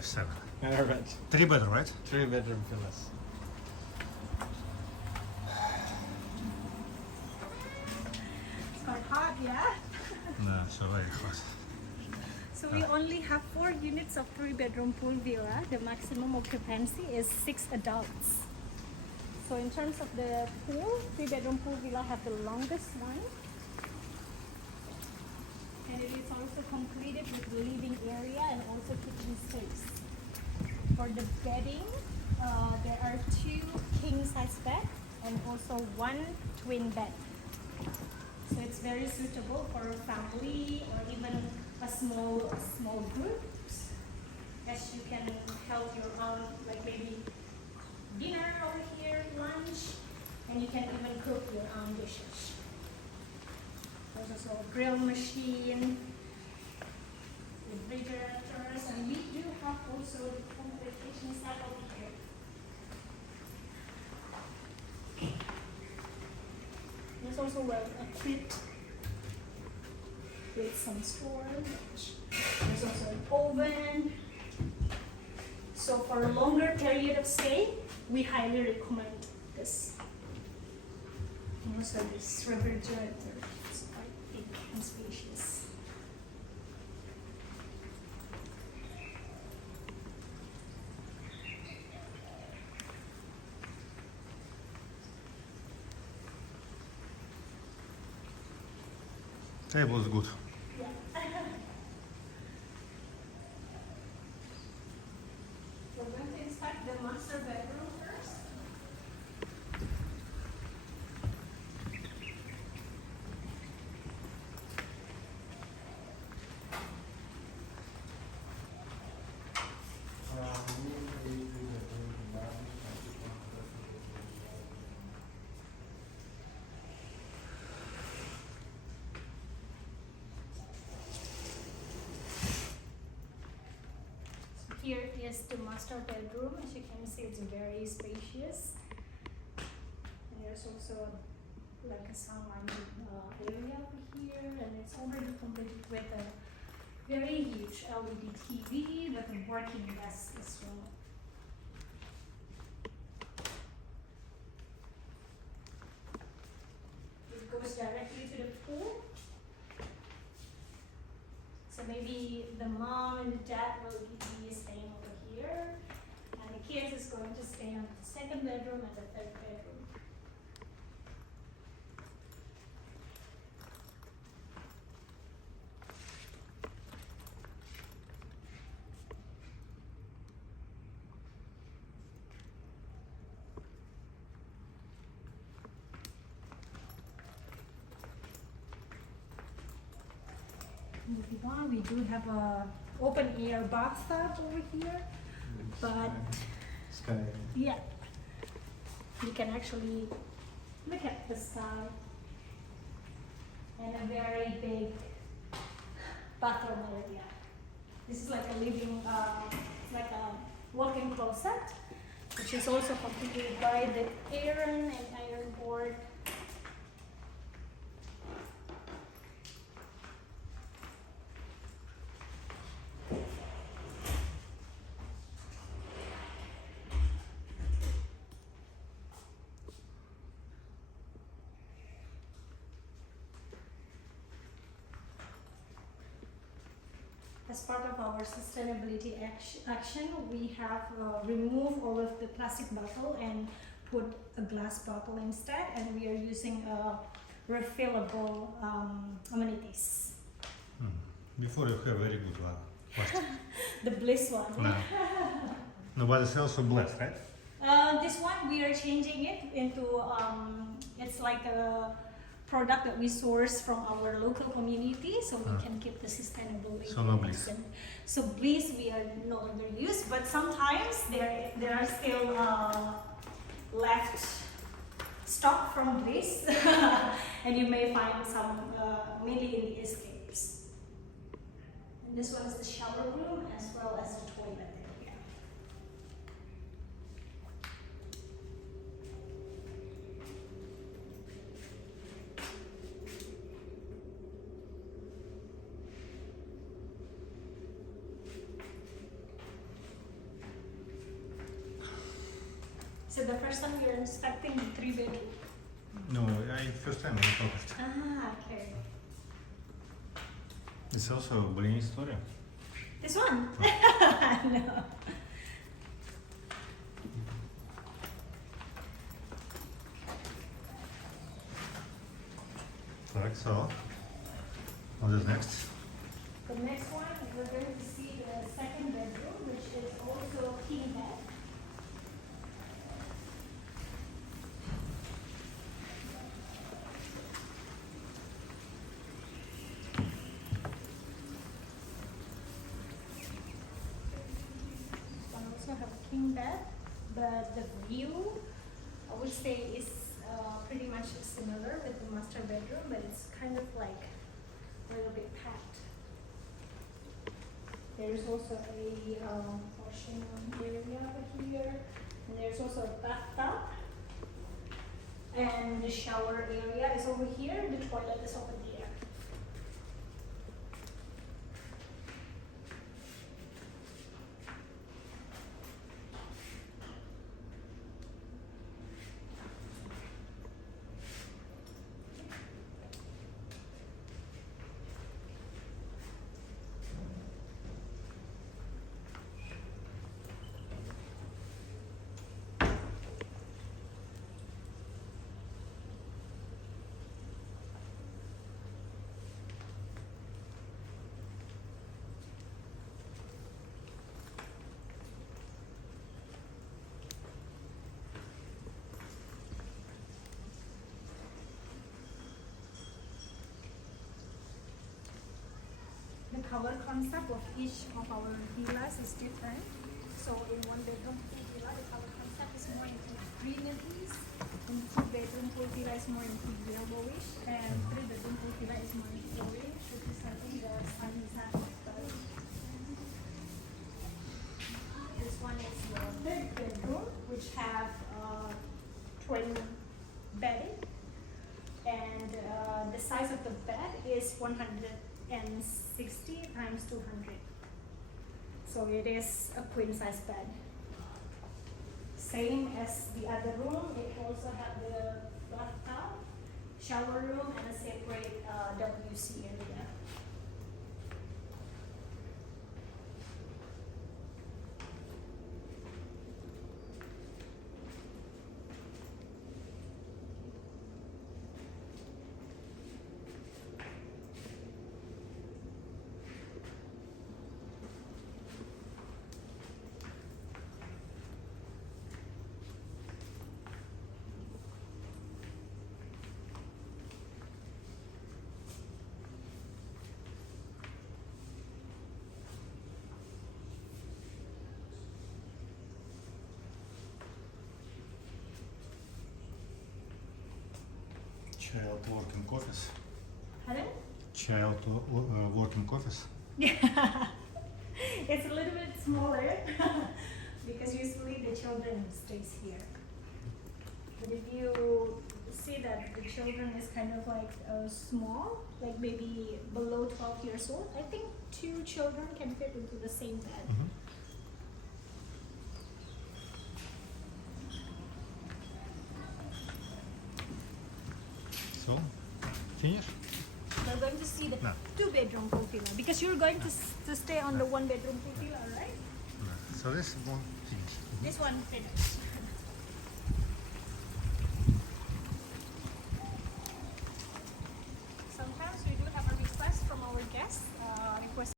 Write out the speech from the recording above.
5.7. Alright. 3-bedroom, right? 3-bedroom villas. It's quite hot, yeah? No, so very hot. So we only have 4 units of 3-bedroom pool villa. The maximum occupancy is 6 adults. So in terms of the pool, 3-bedroom pool villa have the longest one. And it is also completed with living area and also kitchen space. For the bedding, there are 2 king-size beds and also 1 twin bed. So it's very suitable for a family or even a small group, as you can help your own, like maybe dinner over here, lunch, and you can even cook your own dishes. There's also a grill machine, refrigerators, and we do have also the home vacation set over here. There's also a kit with some storage. There's also an oven. So for a longer period of stay, we highly recommend this. And also this refrigerator. It's quite big and spacious. Table is good. Yeah. We're going to inspect the master bedroom first. Here is the master bedroom. As you can see, it's very spacious. And there's also like a sunlight area over here, and it's already completed with a very huge LED TV with a working desk as well. It goes directly to the pool. So maybe the mom and the dad will be staying over here, and the kids is going to stay on the 2nd bedroom and the 3rd bedroom. Moving on, we do have a open air bathtub over here, but Sky. yeah, you can actually look at the sky, and a very big bathroom area. This is like a living, like a walk-in closet, which is also completed by the iron and iron board. As part of our sustainability action, we have removed all of the plastic bottle and put a glass bottle instead, and we are using refillable amenities. Before you have very good one. What? The Bliss one. No. No, but it's also blessed, right? This one we are changing it into, it's like a product that we source from our local community, so we can keep the sustainable So no Bliss. So Bliss we are no longer use, but sometimes there are still left stock from Bliss, and you may find some mainly in the escapes. And this one is the shower room as well as the toilet area. So the first time you're inspecting the 3 bedroom? No, first time I focused. Ah, okay. It's also a Balinese story. This one? No. Correct, so what is next? The next one, we're going to see the second bedroom, which is also king bed. This one also have a king bed, but the view, I would say, is pretty much similar with the master bedroom, but it's kind of like a little bit packed. There's also a washing area over here, and there's also a bathtub, and the shower area is over here, the toilet is over there. The cover concept of each of our villas is different. So in 1 bedroom pool villa, the cover concept is more into greeneries. In 2 bedroom pool villa is more into yellowish, and 3 bedroom pool villa is more into orange, representing the sunset. This one is the 3rd bedroom, which have twin bedding, and the size of the bed is 160 times 200. So it is a queen size bed. Same as the other room, it also have the bathtub, shower room, and a separate WC area. Child working office. Pardon? Child working office. Yeah, it's a little bit smaller because usually the children stays here. But if you see that the children is kind of like small, like maybe below 12 years old, I think 2 children can fit into the same bed. Mhm. So, finish? We're going to see the No. 2 bedroom pool villa because you're going to stay on the 1 bedroom pool villa, right? So this one finish. This one finished. Sometimes we do have a request from our guests